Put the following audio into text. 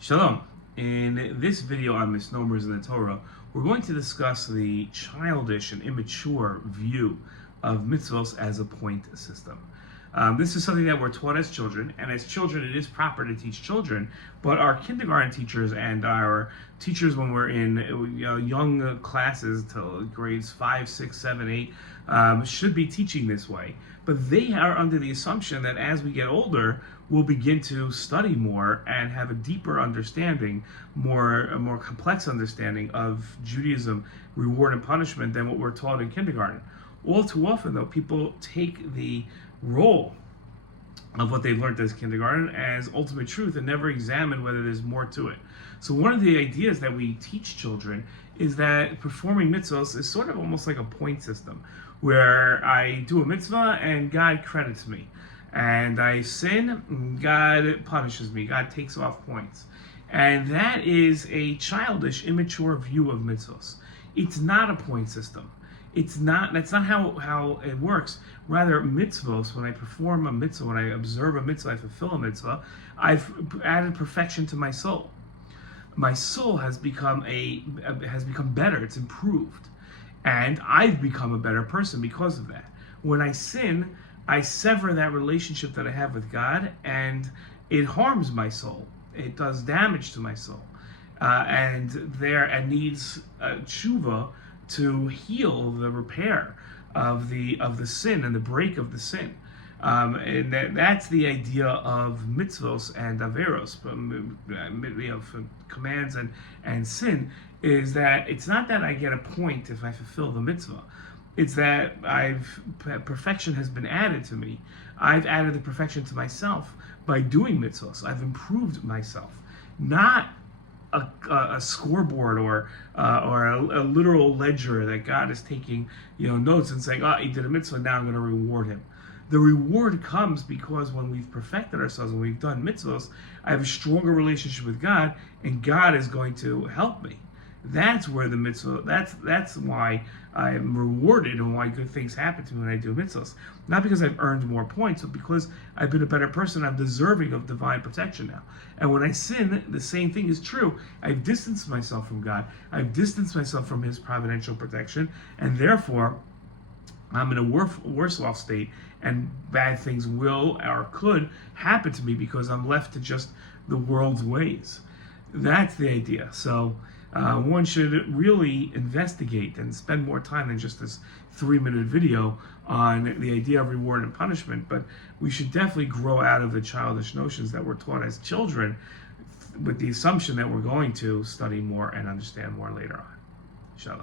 Shalom. In this video on Misnomers in the Torah, we're going to discuss the childish and immature view of mitzvos as a point system. This is something that we're taught as children, and as children it is proper to teach children, but our kindergarten teachers and our teachers when we're in young classes till grades 5, 6, 7, 8 should be teaching this way. But they are under the assumption that as we get older, we'll begin to study more and have a deeper understanding, a more complex understanding of Judaism, reward and punishment than what we're taught in kindergarten. All too often, though, people take the role of what they've learned as kindergarten as ultimate truth and never examine whether there's more to it. So one of the ideas that we teach children is that performing mitzvahs is sort of almost like a point system, where I do a mitzvah and God credits me, and I sin, God punishes me, God takes off points. And that is a childish, immature view of mitzvahs. It's not a point system. That's not how it works. Rather, mitzvos, when I perform a mitzvah, when I observe a mitzvah, I fulfill a mitzvah, I've added perfection to my soul. My soul has become better, it's improved. And I've become a better person because of that. When I sin, I sever that relationship that I have with God, and it harms my soul. It does damage to my soul. And needs tshuva to heal the repair of the sin and the break of the sin. And that's the idea of mitzvos and averos, commands and sin, is that it's not that I get a point if I fulfill the mitzvah. It's that perfection has been added to me. I've added the perfection to myself by doing mitzvahs. I've improved myself, not a scoreboard or a literal ledger that God is taking notes and saying, he did a mitzvah, now I'm going to reward him. The reward comes because when we've perfected ourselves, when we've done mitzvahs, I have a stronger relationship with God, and God is going to help me. That's where the mitzvah, that's why I am rewarded and why good things happen to me when I do mitzvahs. Not because I've earned more points, but because I've been a better person. I'm deserving of divine protection now. And when I sin, the same thing is true. I've distanced myself from God. I've distanced myself from His providential protection, and therefore I'm in a worse off state, and bad things will or could happen to me because I'm left to just the world's ways. That's the idea. So one should really investigate and spend more time than just this 3-minute video on the idea of reward and punishment, but we should definitely grow out of the childish notions that we're taught as children with the assumption that we're going to study more and understand more later on. Shalom.